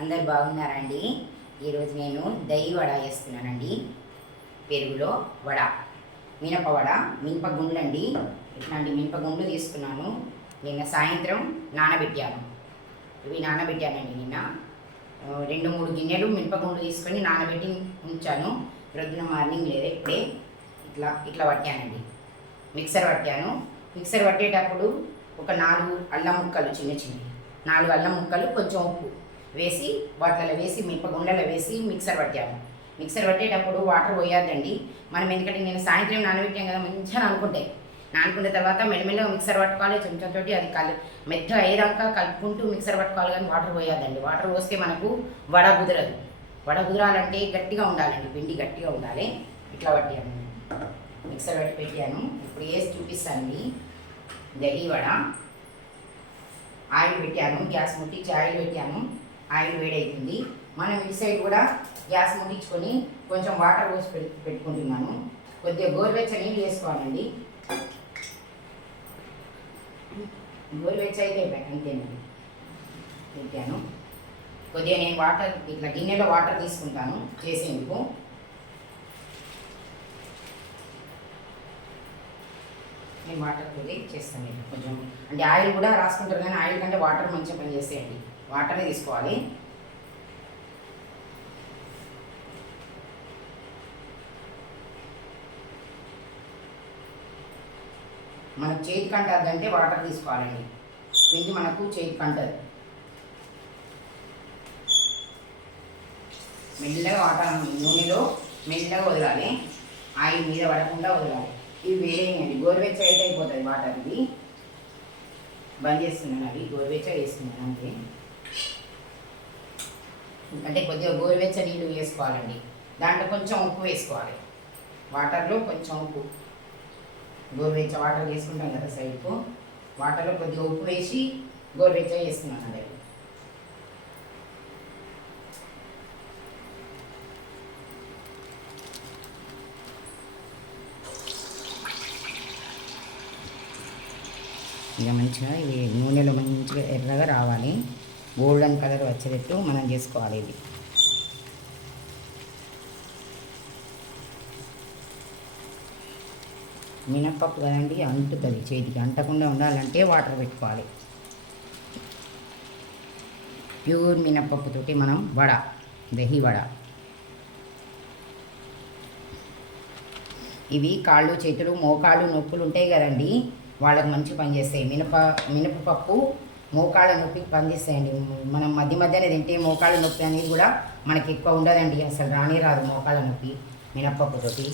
అందరు బాగున్నారండి. ఈరోజు నేను దహి వడ వేస్తున్నానండి. పెరుగులో వడ, మినప వడ, మినప గుండ్లు అండి. ఇట్లాంటి మినప గుండ్లు తీసుకున్నాను. నిన్న సాయంత్రం నానబెట్టాను. ఇవి నానబెట్టానండి నిన్న. 2-3 గిన్నెలు మినపగుండ్లు తీసుకొని నానబెట్టి ఉంచాను. ప్రొద్దున మార్నింగ్ లేదా ఇప్పుడే ఇట్లా పట్టానండి. మిక్సర్ పట్టాను. మిక్సర్ పట్టేటప్పుడు ఒక 4 అల్లం ముక్కలు, చిన్న చిన్నవి 4 అల్లం ముక్కలు, కొంచెం ఉప్పు వేసి వాటిలో వేసి మినపగుండ్లలో వేసి మిక్సర్ పట్టాము. మిక్సర్ పట్టేటప్పుడు వాటర్ పోయొద్దండి మనం, ఎందుకంటే నేను సాయంత్రం నానబెట్టాం కదా, మంచిగా నానుకున్న తర్వాత మెల్లమెల్లగా మిక్సర్ పట్టుకోవాలి. చెంచాతోటి అది మెత్త అయ్యేదాకా కలుపుకుంటూ మిక్సర్ పట్టుకోవాలి, కానీ వాటర్ పోయొద్దండి. వాటర్ పోస్తే మనకు వడ కుదరదు. వడ కుదరాలంటే గట్టిగా ఉండాలండి, పిండి గట్టిగా ఉండాలి. ఇట్లా పట్టాను, మిక్సర్ పట్టి పెట్టాను. ఇప్పుడు వేసి చూపిస్తానండి. దహి వడ. ఆయిల్ పెట్టాను, గ్యాస్ ముట్టించి ఆయిల్ పెట్టాను. ఆయిల్ వేడవుతుంది. మనం ఇటు సైడ్ కూడా గ్యాస్ ముట్టించుకొని కొంచెం వాటర్ పోసి పెట్టుకుంటున్నాను. కొద్దిగా గోరువెచ్చ నీళ్ళు వేసుకోవాలండి. గోరువెచ్చ అయితే అంతేనండి. పెట్టాను. కొద్దిగా నేను వాటర్ ఇట్లా గిన్నెలో వాటర్ తీసుకుంటాను చేసేందుకు. నేను వాటర్ కొద్ది చేస్తాను. ఇట్లా కొంచెం అంటే ఆయిల్ కూడా రాసుకుంటారు, కానీ ఆయిల్ కంటే వాటర్ మంచిగా పనిచేస్తాయండి. వాటరే తీసుకోవాలి. మనకు చేతికి అంటద్దంటే వాటర్ తీసుకోవాలండి. పిండి మనకు చేతికి అంటది. మెల్లగా వాటర్ నూనెలో మెల్లగా వదలాలి, ఆయిల్ మీద పడకుండా వదలాలి. ఇవి వేరేయండి, గోరువెచ్చ అయితే అయిపోతుంది వాటర్. ఇది బంద్ చేస్తున్నాను, అవి గోరువెచ్చ వేస్తున్నాను అంతే. అంటే కొద్దిగా గోరువెచ్చ నీళ్ళు వేసుకోవాలండి. దాంట్లో కొంచెం ఉప్పు వేసుకోవాలి. వాటర్లో కొంచెం ఉప్పు, గోరువెచ్చ వాటర్ వేసుకుంటాం కదా సైడ్కు, వాటర్లో కొద్దిగా ఉప్పు వేసి గోరువెచ్చ వేస్తున్నాను అదే. ఇక మంచిగా ఇవి నూనెలో మంచిగా ఎర్రగా రావాలి, గోల్డెన్ కలర్ వచ్చేటట్టు మనం చేసుకోవాలి. ఇది మినప్పప్పు కదండి, అంటుతుంది చేతికి. అంటకుండా ఉండాలంటే వాటర్ పెట్టుకోవాలి. ప్యూర్ మినప్పప్పుతోటి మనం వడ, దహి వడ. ఇవి కాళ్ళు, చేతులు, మోకాళ్ళు నొప్పులు ఉంటాయి కదండి, వాళ్ళకి మంచి పనిచేస్తాయి. మినపప్పు మోకాళ్ళ నొప్పికి పనిచేస్తాయండి. మనం మధ్య మధ్యనే తింటే మోకాళ్ళ నొప్పి అనేది కూడా మనకి ఎక్కువ ఉండదండి, అసలు రాదు మోకాళ్ళ నొప్పి మినపప్పుతోటి.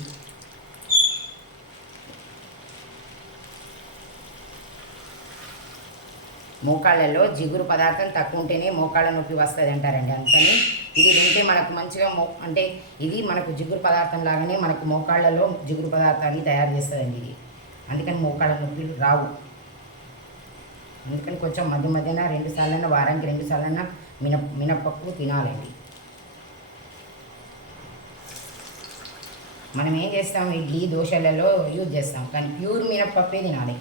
మోకాళ్ళల్లో జిగురు పదార్థం తక్కువ ఉంటేనే మోకాళ్ళ నొప్పి వస్తుంది అంటారండి. అందుకని ఇది తింటే మనకు మంచిగా అంటే ఇది మనకు జిగురు పదార్థం లాగానే మనకు మోకాళ్ళలో జిగురు పదార్థాన్ని తయారు చేస్తుందండి ఇది. అందుకని మోకాళ్ళ నొప్పులు రావు. అందుకని కొంచెం మధ్య మధ్యన 2 సార్లన్నా, వారానికి 2 సార్లన్నా మినపప్పు తినాలండి. మనం ఏం చేస్తాం, ఇడ్లీ దోశలలో యూజ్ చేస్తాం, కానీ ప్యూర్ మినపప్పే తినాలి.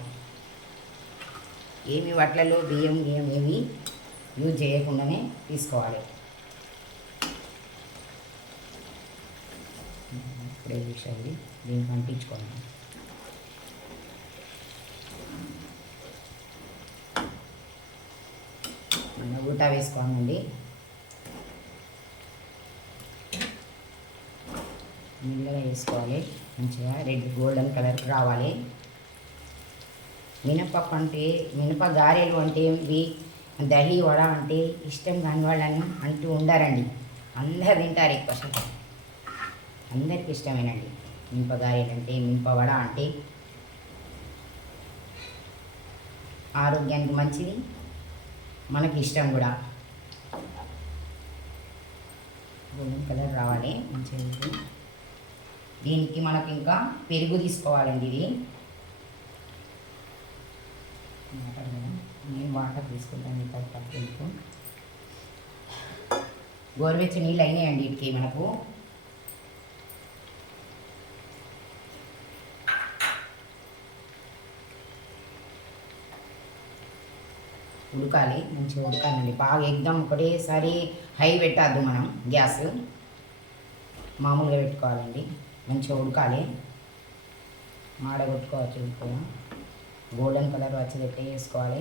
ఏమి వడ్లలో బియ్యం ఏవి యూజ్ చేయకుండానే తీసుకోవాలి. ఇప్పుడే విషయాలు దీనికి అంటించుకోండి. ఊట వేసుకోనండి. మెల్లగా వేసుకోవాలి, మంచిగా రెడ్ గోల్డెన్ కలర్ రావాలి. మినపప్పు అంటే, మినప గారెలు అంటే, ఇవి దహి వడ అంటే ఇష్టం కాని వాళ్ళని అంటూ ఉండారండి. అందరు తింటారు ఎక్కువ శాతం, అందరికి ఇష్టమేనండి. మినప గారెలు అంటే, మినప వడ అంటే ఆరోగ్యానికి మంచిది, మనకి ఇష్టం కూడా. గోల్డెన్ కలర్ రావాలి మంచిగా. దీనికి మనకు ఇంకా పెరుగు తీసుకోవాలండి. ఇది నేను వాటర్ తీసుకుంటాను. పెరుగు గోరువెచ్చ నీళ్ళు అయినాయండి వీటికి. మనకు ఉడకాలి, మంచిగా ఉడకాలండి. బాగా ఎగ్దం ఒకటేసారి హై పెట్టద్దు, మనం గ్యాస్ మామూలుగా పెట్టుకోవాలండి. మంచిగా ఉడకాలి, మాడగొట్టుకోవచ్చు. ఉడుకుగా గోల్డెన్ కలర్ వచ్చేటట్టే వేసుకోవాలి.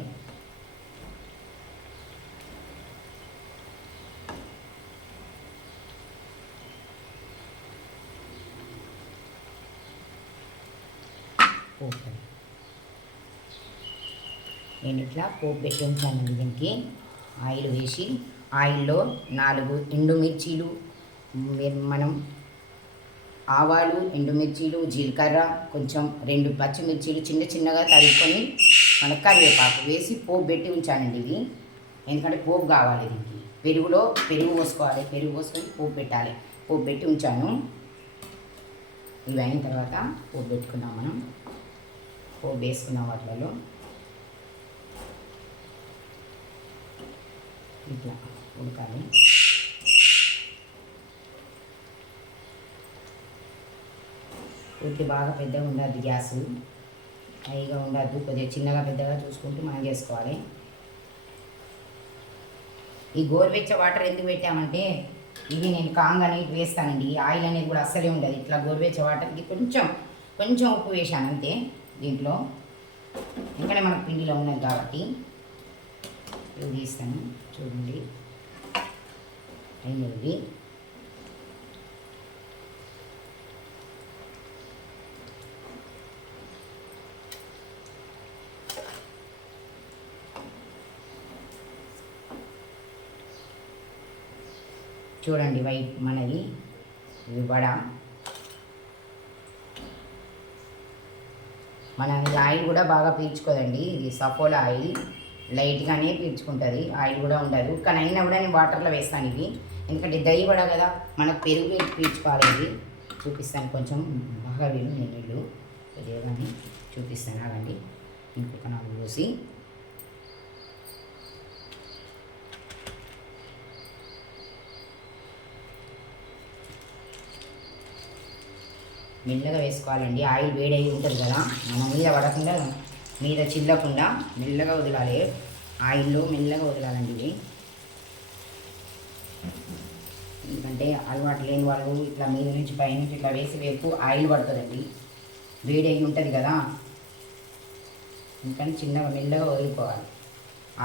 పోపు నేను ఇట్లా పోపు పెట్టి ఉంచానండి. దీనికి ఆయిల్ వేసి, ఆయిల్లో 4 ఎండుమిర్చీలు, మనం ఆవాలు, ఎండుమిర్చీలు, జీలకర్ర, కొంచెం 2 పచ్చిమిర్చీలు చిన్న చిన్నగా తరుక్కొని, మన కరివేపాకు వేసి పోపు పెట్టి ఉంచానండి. ఇవి ఎందుకంటే పోపు కావాలి దీనికి. పెరుగు పోసుకోవాలి, పెరుగు పోసుకొని పోపు పెట్టాలి. పోపు పెట్టి ఉంచాను. ఇవి అయిన తర్వాత పోపు పెట్టుకున్నాం. మనం పోపు వేసుకున్నాం వాటిలలో. ఇట్లా ఉడకాలి. పూర్తి బాగా పెద్దగా ఉండద్దు, గ్యాస్ హైగా ఉండద్దు, కొద్దిగా చిన్నగా పెద్దగా చూసుకుంటూ మనం చేసుకోవాలి. ఈ గోరువెచ్చ వాటర్ ఎందుకు పెట్టామంటే, ఇవి నేను కాంగానే ఇటు వేస్తానండి. ఆయిల్ అనేది కూడా అస్సలే ఉండదు. ఇట్లా గోరువెచ్చ వాటర్కి కొంచెం ఉప్పు వేసాను అంతే దీంట్లో, ఎందుకంటే మనకు పిండిలో ఉన్నది కాబట్టి. ఇవి తీస్తాను చూడండి, అయినవి. చూడండి వైట్ మనది ఇది వడ. మన ఆయిల్ కూడా బాగా పీల్చుకోదండి. ఇది సఫోలా ఆయిల్, లైట్గానే పీల్చుకుంటుంది, ఆయిల్ కూడా ఉండదు. కానీ అయినా కూడా నేను వాటర్లో వేస్తాను ఇవి, ఎందుకంటే దही వడ కదా, మనకు పెరుగు పీల్చుకోవాలి. ఇవి చూపిస్తాను, కొంచెం బాగా నీళ్ళు కొద్దిగా కానీ చూపిస్తాను. అలాంటి ఇంకొక 4 పోసి మెల్లగా వేసుకోవాలండి. ఆయిల్ వేడి అయి ఉంటుంది కదా, మన మీద పడకుండా, మీద చిల్లకుండా మెల్లగా వదలాలి. ఆయిల్లో మెల్లగా వదలాలండి ఇవి. ఎందుకంటే అలవాటు లేని వాళ్ళు ఇట్లా మీద నుంచి పైనుంచి ఇట్లా వేసి వేపు ఆయిల్ పడుతుందండి, వేడి అయి ఉంటుంది కదా. ఎందుకని చిన్నగా మెల్లగా వదిలిపోవాలి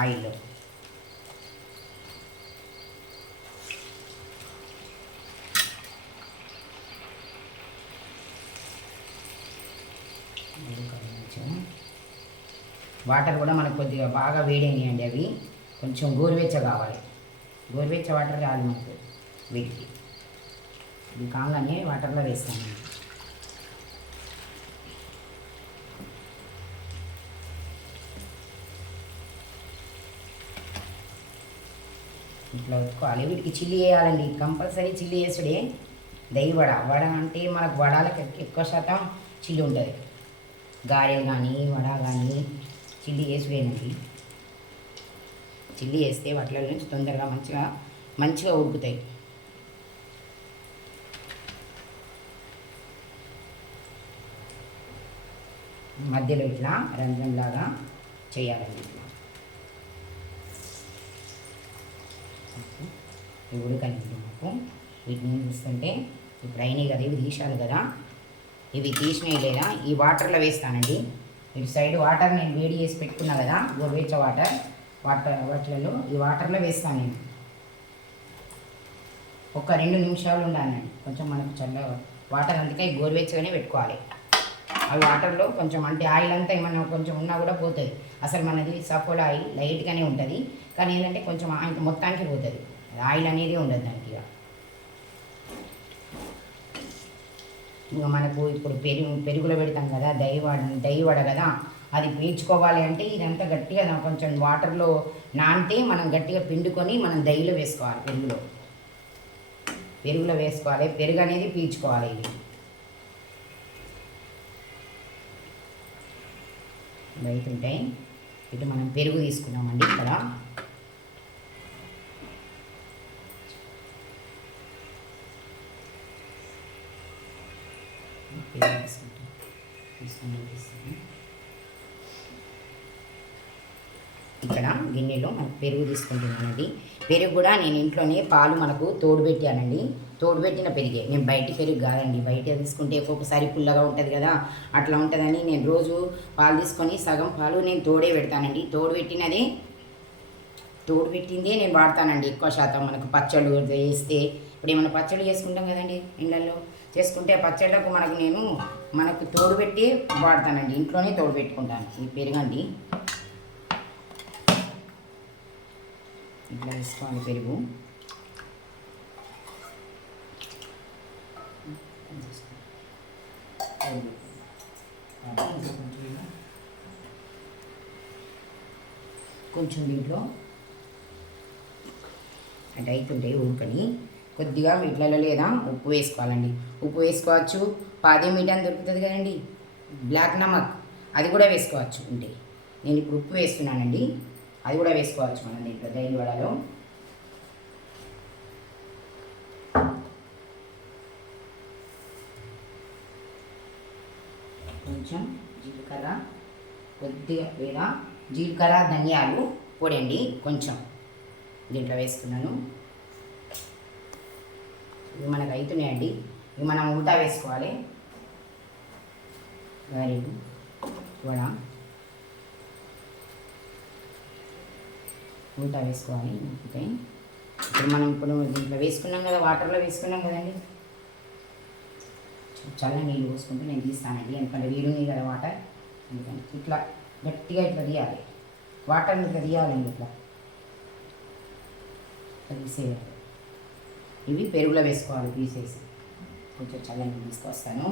ఆయిల్లో. వాటర్ కూడా మనకు కొద్దిగా బాగా వేడేయండి. అవి కొంచెం గోరువెచ్చ కావాలి, గోరువెచ్చ వాటర్ కావాలి మనకు వీటికి. ఇది కాగానే వాటర్లో వేస్తాను. ఇట్లా ఉతుకోవాలి. వీటికి చిల్లి వేయాలండి, కంపల్సరీ చిల్లి వేసుడే. దही వడ అంటే మనకు వడాలకు ఎక్కువ శాతం చిల్లి ఉంటుంది. గారెలు కానీ వడ కానీ చిల్లి వేసి వేయండి. చిల్లి వేస్తే వాటిలో నుంచి తొందరగా మంచిగా ఉడుకుతాయి. మధ్యలో ఇట్లా రంధ్రంలాగా చేయాలండి. ఇవి ఉడకండి మాకు. వీటిని చూస్తుంటే ఇప్పుడు అయినాయి కదా, ఇవి తీసాను కదా. ఇవి తీసినవి లేదా ఈ వాటర్లో వేస్తానండి. ఇటు సైడ్ వాటర్ నేను వేడి చేసి పెట్టుకున్నా కదా, గోరువెచ్చ వాటర్లలో ఈ వాటర్లో వేస్తాను నేను. ఒక 2 నిమిషాలు ఉండాలండి, కొంచెం మనకు చల్లగా వాటర్, అందుకే గోరువెచ్చగానే పెట్టుకోవాలి. అవి వాటర్లో కొంచెం అంటే ఆయిల్ అంతా ఏమన్నా కొంచెం ఉన్నా కూడా పోతుంది. అసలు మనది సఫోలా ఆయిల్ లైట్గానే ఉంటుంది, కానీ ఏంటంటే కొంచెం మొత్తానికి పోతుంది, ఆయిల్ అనేది ఉండదు దానికి. ఇంకా మనకు ఇప్పుడు పెరుగులో పెడతాం కదా, దही వడ కదా, అది పీల్చుకోవాలి అంటే ఇదంతా గట్టిగా కొంచెం వాటర్లో నానితే మనం గట్టిగా పిండుకొని మనం దਹੀలో వేసుకోవాలి. పెరుగులో వేసుకోవాలి, పెరుగు అనేది పీల్చుకోవాలి. ఇది బయట ఉంటాయి. ఇటు మనం పెరుగు తీసుకున్నామండి. ఇక్కడ ఇక్కడ ఇక్కడ గిన్నెలో మనకు పెరుగు తీసుకుంటున్నానండి. పెరుగు కూడా నేను ఇంట్లోనే పాలు మనకు తోడుపెట్టానండి. తోడుపెట్టిన పెరిగే, నేను బయట పెరుగు కాదండి. బయట తీసుకుంటే ఒక్కొక్కసారి పుల్లగా ఉంటుంది కదా, అట్లా ఉంటుందని నేను రోజు పాలు తీసుకొని సగం పాలు నేను తోడే పెడతానండి. తోడుపెట్టిందే నేను వాడతానండి ఎక్కువ శాతం. మనకు పచ్చళ్ళు వేస్తే ఇప్పుడు ఏమైనా పచ్చళ్ళు చేసుకుంటాం కదండి ఇళ్ళల్లో, చేసుకుంటే పచ్చళ్ళకు మనకు తోడుపెట్టి వాడతానండి. ఇంట్లోనే తోడుపెట్టుకుంటాను. ఈ పెరుగండి ఇట్లా వేసుకోవాలి పెరుగు. కొంచెం దీంట్లో అంటే అవుతుంటే ఉడకని కొద్దిగా మీట్లలో లేదా ఉప్పు వేసుకోవాలండి. ఉప్పు వేసుకోవచ్చు, పాదే మీట్ అని దొరుకుతుంది కదండి, బ్లాక్ నమక్, అది కూడా వేసుకోవచ్చు. ఉంటే నేను ఇప్పుడు ఉప్పు వేస్తున్నానండి, అది కూడా వేసుకోవచ్చు మనం దీంట్లో దహి వడలో. కొంచెం జీలకర్ర కొద్దిగా లేదా జీలకర్ర ధనియాలు పొడి అండి కొంచెం దీంట్లో వేస్తున్నాను. ఇవి మనకు అవుతున్నాయండి. ఇవి మనం ఉల్టా వేసుకోవాలి. గారెలు వడ ఉల్టా వేసుకోవాలి. ఇప్పుడు దీంట్లో వేసుకున్నాం కదా, వాటర్లో వేసుకున్నాం కదండి. చల్ల నీళ్ళు పోసుకుంటూ నేను తీస్తానండి, ఎందుకంటే వేడి నీళ్ళు కదా వాటర్, అందుకని ఇట్లా గట్టిగా ఇట్లా తీయాలి. వాటర్ని ఇట్లా తీయాలండి, ఇట్లా తీసేయాలి. ఇవి పెరుగులో వేసుకోవాలి తీసేసి. కొంచెం చల్ల నీళ్ళు తీసుకొస్తాను.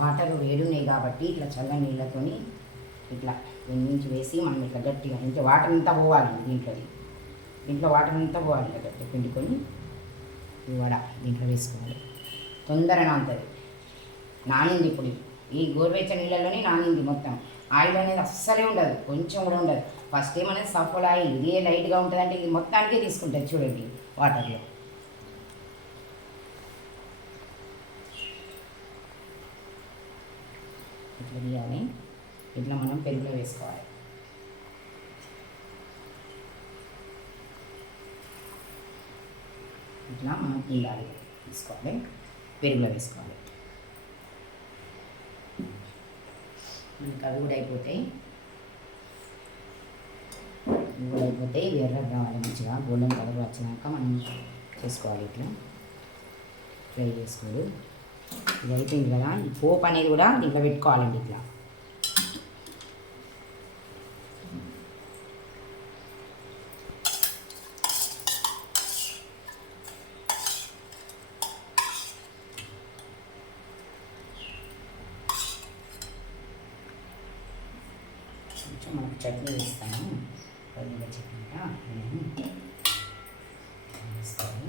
వాటర్ వేడున్నాయి కాబట్టి ఇట్లా చల్ల నీళ్ళతోని ఇట్లా నుంచి వేసి మనం ఇట్లా గట్టిగా ఇంకా వాటర్ అంతా పోవాలండి. దీంట్లో వాటర్ అంతా పోవాలి. ఇట్లా గట్టిగా పిండుకొని ఈ వడ దీంట్లో వేసుకోవాలి. తొందరగా ఉంటుంది. నానింది ఇప్పుడు ఈ గోరువెచ్చని నీళ్ళలోనే నానింది మొత్తం. ఆయిల్ అనేది అస్సలే ఉండదు, కొంచెం కూడా ఉండదు. ఫస్ట్ ఏమనేది సఫల్ ఆయిల్, ఇదే లైట్గా ఉంటుంది. అంటే ఇది మొత్తానికే తీసుకుంటుంది చూడండి వాటర్లో. ఇట్లా తీయాలి. ఇట్లా మనం పెరుగులో వేసుకోవాలి. ఇట్లా మనం తీయాలి, తీసుకోవాలి, పెరుగులో వేసుకోవాలి. మనకి అవి కూడా అయిపోతాయి. ఇవి ఎర్రగా కావాలి, మంచిగా గోల్డెన్ కలర్ వచ్చినాక మనం చేసుకోవాలి. ఇట్లా ఫ్రై చేసుకోవాలి. ఇది అయిపోయింది కదా, ఈ పోపు అనేది కూడా దీంట్లో పెట్టుకోవాలండి. ఇట్లా కొంచెం మనకు చట్నీ వేస్తాను, పల్లీల చట్నీగా వేస్తాను.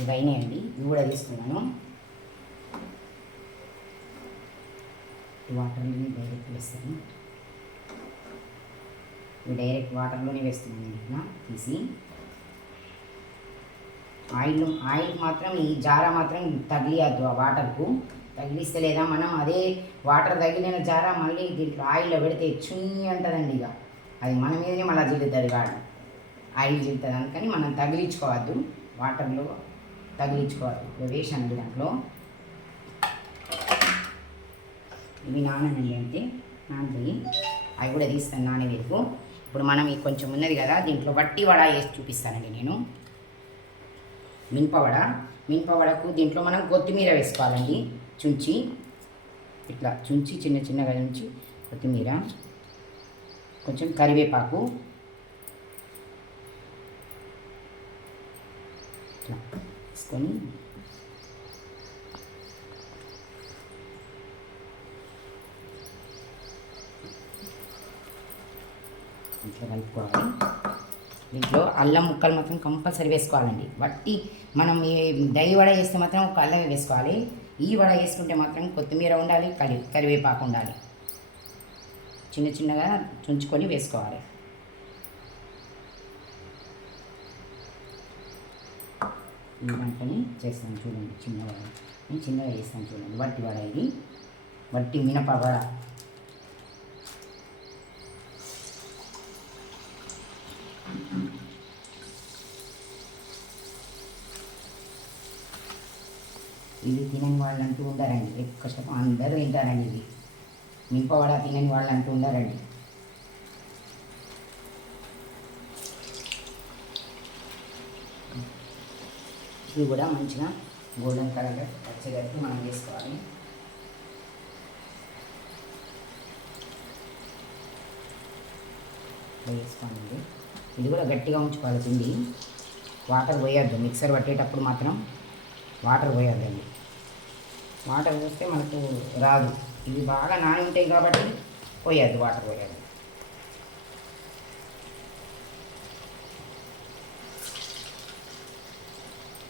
ఇవి అయినాయండి, ఇవి కూడా తీసుకున్నాను. వాటర్ని డైరెక్ట్ వేస్తాను. ఇవి డైరెక్ట్ వాటర్లోనే వేస్తున్నాను. ఇట్లా తీసి ఆయిల్ మాత్రం ఈ జార మాత్రం తగిలియద్దు. ఆ వాటర్కు తగిలిస్తే లేదా మనం అదే వాటర్ తగిలిన జార మళ్ళీ దీంట్లో ఆయిల్లో పెడితే చున్ని అంటుందండి. ఇక అది మన మీదనే మళ్ళీ జిల్లుతుంది, కాదు ఆయిల్ జిల్లుతుంది. అందుకని మనం తగిలించుకోవద్దు, వాటర్లో తగిలించుకోవద్దు. ఇప్పుడు వేసానండి దాంట్లో. ఇవి నానండి, అంటే నానబోయి అవి కూడా తీస్తాను నానవేపు. ఇప్పుడు మనం ఈ కొంచెం ఉన్నది కదా, దీంట్లో వట్టి వడ వేసి చూపిస్తానండి నేను. మినపవడకు దీంట్లో మనం కొత్తిమీర వేసుకోవాలండి. ఇట్లా చుంచి చిన్న చిన్నగా చుంచి కొత్తిమీర, కొంచెం కరివేపాకు, ఇట్లా వేసుకొని ఇట్లా కలుపుకోవాలి. దీంట్లో అల్లం ముక్కలు మాత్రం కంపల్సరీ వేసుకోవాలండి. వట్టి మనం ఈ దహి వడ వేస్తే మాత్రం ఒక అల్లమే వేసుకోవాలి. ఈ వడ వేసుకుంటే మాత్రం కొత్తిమీర ఉండాలి, కరివేపాకు ఉండాలి. చిన్న చిన్నగా చుంచుకొని ఈ దాంట్లోనే చేస్తాను చూడండి, చిన్నవడ నేను చిన్నగా చేస్తాను చూడండి. వట్టి వడ ఇది, వట్టి మినప వడ. ఇది తినని వాళ్ళు అంటూ ఉండారండి, ఎక్కువ శాతం అందరూ తింటారండి. ఇది మినపవడ తినని వాళ్ళు అంటూ ఉండారండి. ఇది కూడా మంచిగా గోల్డెన్ కలర్ వచ్చేటట్టు మనం వేసుకోవాలి. వేసుకోండి. ఇది కూడా గట్టిగా ఉంచుకోవాలి పిండి, వాటర్ పోయొద్దు. మిక్సర్ పట్టేటప్పుడు మాత్రం వాటర్ పోయొద్దండి. వాటర్ పోస్తే మనకు రాదు. ఇవి బాగా నాని ఉంటాయి కాబట్టి పోయొద్దు, వాటర్ పోయొద్దు.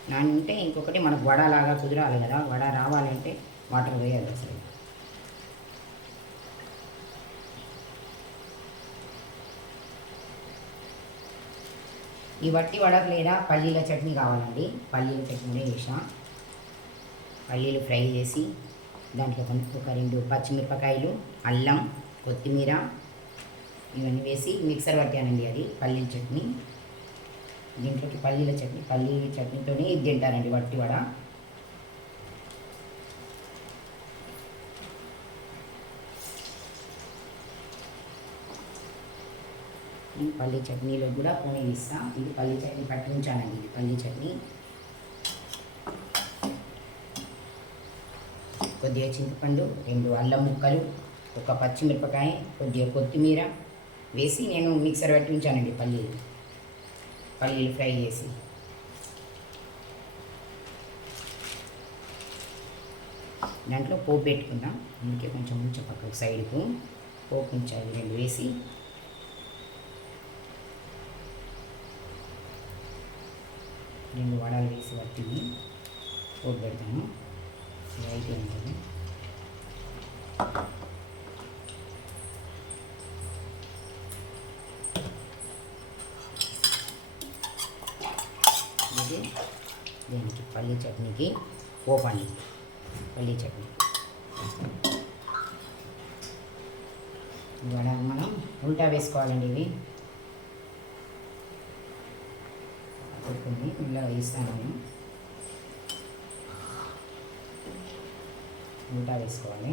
నాని ఉంటే ఇంకొకటి మనకు వడలాగా కుదరాలి కదా, వడ రావాలంటే వాటర్ వేయాలి అసలు. ఈ వట్టి వడకు లేదా పల్లీల చట్నీ కావాలండి. పల్లీల చట్నీ వేసా, పల్లీలు ఫ్రై చేసి దాంట్లో ఒక 2 పచ్చిమిరపకాయలు, అల్లం, కొత్తిమీర ఇవన్నీ వేసి మిక్సర్ పట్టానండి. అది పల్లీల చట్నీ. దీంట్లోకి పల్లీల చట్నీతోనే ఇది తింటారండి వట్టి వడ. ఈ పల్లీ చట్నీలో కూడా పోనీ ఇస్తా. ఇది పల్లీ చట్నీ పట్టించానండి. ఇది పల్లీ చట్నీ. కొద్దిగా చింతపండు, 2 అల్లం ముక్కలు, ఒక పచ్చిమిరపకాయ, కొద్దిగా కొత్తిమీర వేసి నేను మిక్సర్ పట్టి ఉంచానండి. పల్లీలు ఫ్రై చేసి దాంట్లో పోపు పెట్టుకుందాం. అందుకే కొంచెం పక్కకు సైడ్కు పోపు ఉంచాలి. 2 వేసి రెండు వడలు వేసి వట్టిని పోపు పెడతాను. అయితే ఉంటుంది. ఇది దీనికి పల్లీ చట్నీకి పోపండి. పల్లీ చట్నీ వడ మనం ఉల్టా వేసుకోవాలండి. ఇవి ఇలా వేస్తాను నేను. ఉల్టా వేసుకోవాలి.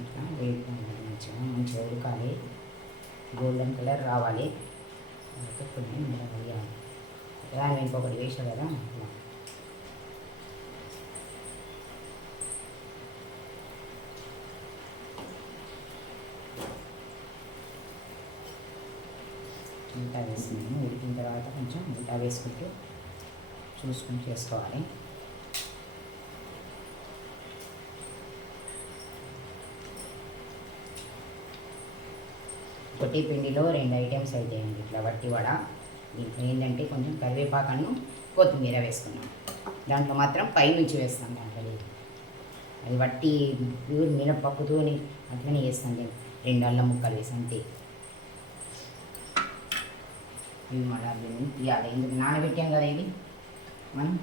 ఇట్లా వేపుకోవాలి. మంచిగా ఉడకాలి, గోల్డెన్ కలర్ రావాలి. కొన్ని వేయాలి. రాని ఇంకొకటి వేసా కదా, ఉల్టా వేస్తున్నాను. ఉడికిన తర్వాత కొంచెం ఉల్టా వేసుకుంటూ చూసుకుని చేసుకోవాలి. పొట్టి పిండిలో 2 ఐటమ్స్ అవుతాయండి ఇట్లా వట్టి వడ. దీంట్లో ఏంటంటే కొంచెం కరివేపాకను, కొత్తిమీర వేసుకున్నాం. దాంట్లో మాత్రం పైనుంచి వేస్తాం. దాంట్లో లేదు, అది వట్టి ప్యూర్ మినపప్పుతో అట్లనే చేస్తాం. నేను 2 అల్లం ముక్కలు వేసి అంతే. ఇవి మళ్ళీ తీయాలి. ఎందుకు నానబెట్టాం కదా ఇవి మనం.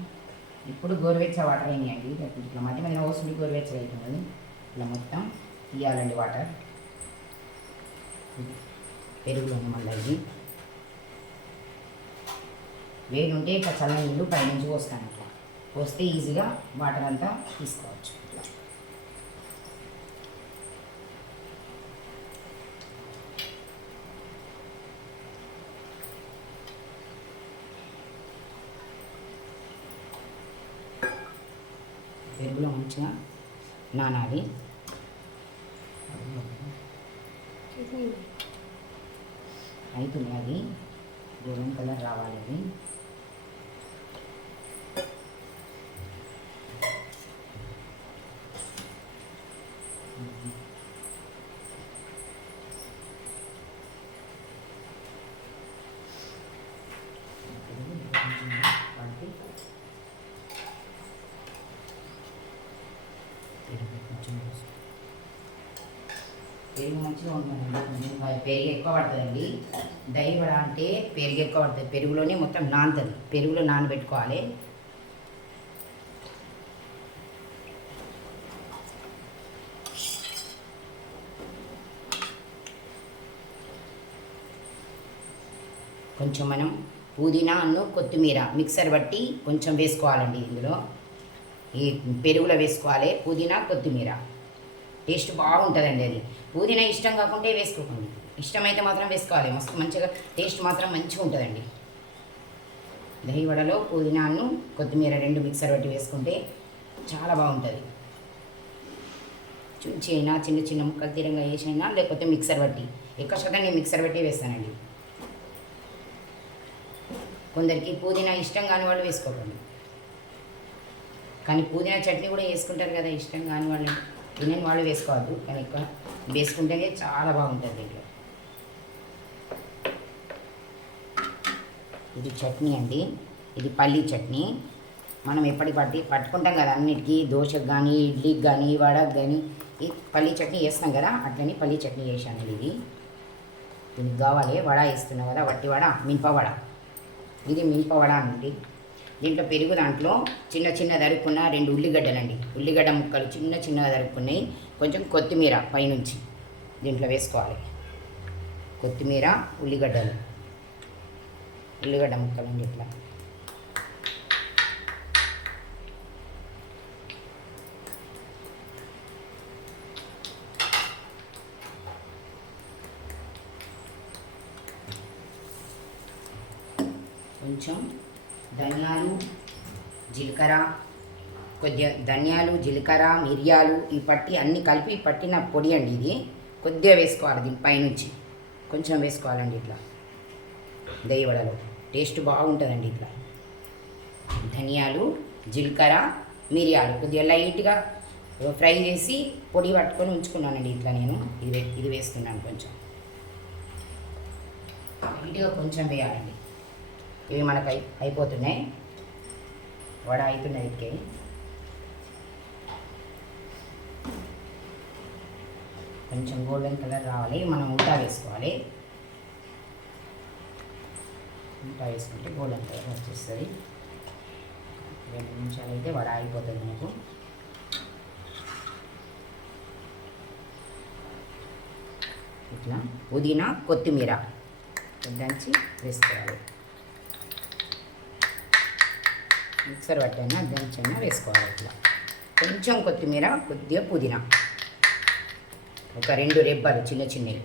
ఇప్పుడు గోరువెచ్చ వాటర్ అయినాయండి. ఇట్లా మధ్య మధ్య ఓసుడి గోరువెచ్చగా అవుతుంది. ఇట్లా మొత్తం తీయాలండి వాటర్. పెరుగులో మళ్ళీ ఇది వేడి ఉంటే ఇట్లా చల్లని నీళ్ళు పైనుంచి పోస్తాను. ఇట్లా పోస్తే ఈజీగా వాటర్ అంతా తీసుకోవచ్చు. ఇట్లా పెరుగులో మంచిగా నానాలి. అవుతుంది, అది గోల్డెన్ కలర్ రావాలి. అది పెరుగు మంచిగా ఉంటుందండి. పెరుగు ఎక్కువ పడుతుందండి. దహి వడ అంటే పెరుగు ఎక్కువ పడుతుంది. పెరుగులోనే మొత్తం నానుతుంది. పెరుగులో నానబెట్టుకోవాలి. కొంచెం మనం పుదీనా కొత్తిమీర మిక్సర్ బట్టి కొంచెం వేసుకోవాలండి. ఇందులో ఈ పెరుగులో వేసుకోవాలి పుదీనా కొత్తిమీర. టేస్ట్ బాగుంటుందండి. అది పుదీనా ఇష్టం కాకుంటే వేసుకోకండి, ఇష్టమైతే మాత్రం వేసుకోవాలి. మస్తు మంచిగా టేస్ట్ మాత్రం మంచిగా ఉంటుందండి. దహి వడలో పుదీనాను కొత్తిమీర రెండు మిక్సర్ బట్టి వేసుకుంటే చాలా బాగుంటుంది. చుంచైనా చిన్న చిన్న ముక్కలు తీరంగా వేసైనా, లేకపోతే మిక్సర్ బట్టి. ఎక్కువ శాతం నేను మిక్సర్ బట్టి వేస్తానండి. కొందరికి పుదీనా ఇష్టం కాని వాళ్ళు వేసుకోకండి, కానీ పుదీనా చట్నీ కూడా వేసుకుంటారు కదా. ఇష్టం కాని వాళ్ళు, తినని వాళ్ళు వేసుకోవద్దు, కానీ ఎక్కువ వేసుకుంటేనే చాలా బాగుంటుంది దీంట్లో. ఇది చట్నీ అండి, ఇది పల్లీ చట్నీ. మనం ఎప్పటికి పట్టుకుంటాం కదా అన్నిటికీ, దోశకు కానీ ఇడ్లీకి కానీ వడకు కానీ ఈ పల్లీ చట్నీ వేస్తాం కదా, అట్లని పల్లీ చట్నీ చేశానండి. ఇది దీనికి కావాలి. వడ వేస్తున్నాం కదా, వట్టి వడ, మినప వడ. ఇది మినప వడ అండి. దీంట్లో పెరుగు, దాంట్లో చిన్న చిన్న తరుక్కున్న 2 ఉల్లిగడ్డలండి, ఉల్లిగడ్డ ముక్కలు చిన్న చిన్నగా తరుక్కున్నాయి. కొంచెం కొత్తిమీర పైనుంచి దీంట్లో వేసుకోవాలి. కొత్తిమీర, ఉల్లిగడ్డలు, ఉల్లిగడ్డ ముక్కలండి. ఇట్లా కొంచెం ధనియాలు, జీలకర్ర, కొద్దిగా ధనియాలు, జీలకర్ర, మిరియాలు ఈ పట్టి అన్నీ కలిపి పట్టిన పొడి అండి. ఇది కొద్దిగా వేసుకోవాలి. దీని పైనుంచి కొంచెం వేసుకోవాలండి. ఇట్లా దహి వడలో టేస్ట్ బాగుంటుందండి. ఇట్లా ధనియాలు, జీలకర్ర, మిరియాలు కొద్దిగా లైట్గా ఫ్రై చేసి పొడి పట్టుకొని ఉంచుకున్నానండి. ఇట్లా నేను ఇది వేస్తున్నాను. కొంచెం లైట్గా కొంచెం వేయాలండి. ఇవి మనకు అయిపోతున్నాయి. వడ అవుతున్నాయి. ఇక్కడే కొంచెం గోల్డెన్ కలర్ రావాలి. మనం ఉల్టా వేసుకోవాలి. ఉల్టా వేసుకుంటే గోల్డెన్ కలర్ వచ్చేస్తుంది. 2 నిమిషాలు అయితే వడ అయిపోతుంది మనకు. ఇట్లా పుదీనా, కొత్తిమీర దంచి వేసుకోవాలి. మిక్సర్ పట్టైనా దంచైనా వేసుకోవాలి. ఇట్లా కొంచెం కొత్తిమీర, కొద్దిగా పుదీనా, ఒక 2 రెబ్బలు చిన్న చిన్నవి.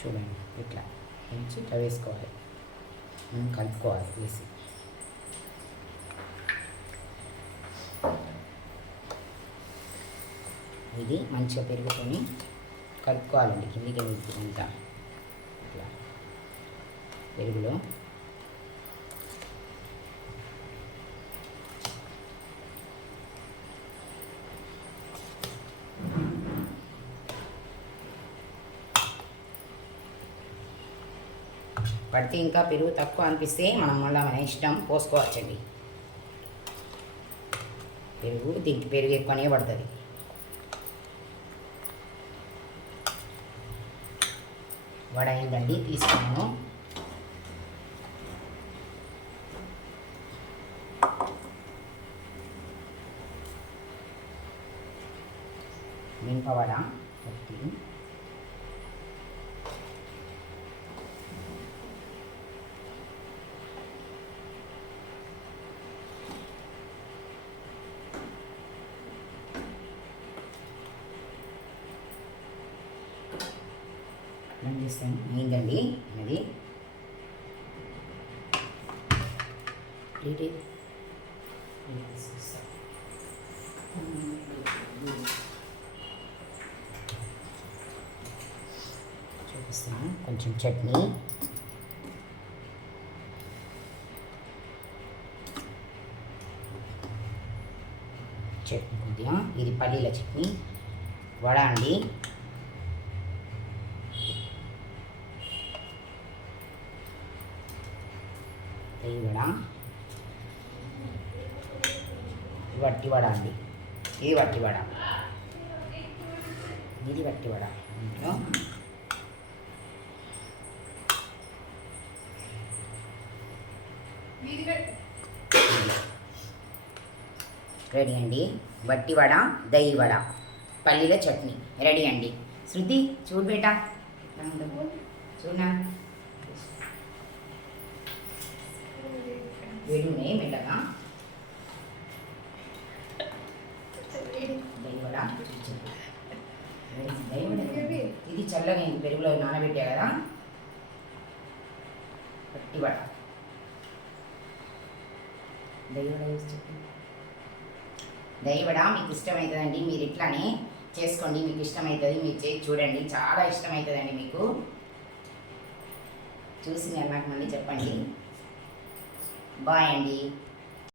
చూడండి ఇట్లా దంచి ఇట్లా వేసుకోవాలి. కలుపుకోవాలి వేసి. ఇది మంచిగా పెరుగుకొని కలుపుకోవాలండి. కిందికి అంతా ఇట్లా పెరుగులో పడితే ఇంకా పెరుగు తక్కువ అనిపిస్తే మనం మళ్ళీ మన ఇష్టం పోసుకోవచ్చండి. దీనికి పెరుగు ఎక్కువనే పడుతుంది. వడ అయిందండి, తీసుకున్నాను. మినప వడ ఒకటి, అయిందండి. అది చూపిస్తాను. కొంచెం చట్నీ, కొద్దిగా ఇది పల్లీల చట్నీ. వడ అండి. దహి వడ వట్టి వడ అండి, ఇది వట్టి వడ, ఇది వట్టి వడ. ఇంట్లో రెడీ అండి. వట్టి వడ, దही వడ, పల్లీల చట్నీ రెడీ అండి. శృతి చూడు బేటా, చూడనా వేడి ఉన్నాయి మెల్లగా. దही వడ, దही వడ ఇది చల్లగా పెరుగులో నానబెట్టా కదా. వట్టి వడ, దही వడ వేసి చెప్పి. దही వడ మీకు ఇష్టమవుతుందండి, మీరు ఇట్లానే చేసుకోండి, మీకు ఇష్టమవుతుంది. మీరు చేసి చూడండి, చాలా ఇష్టమవుతుందండి మీకు. చూసి నాకు మళ్ళీ చెప్పండి. బాయ్ అండి.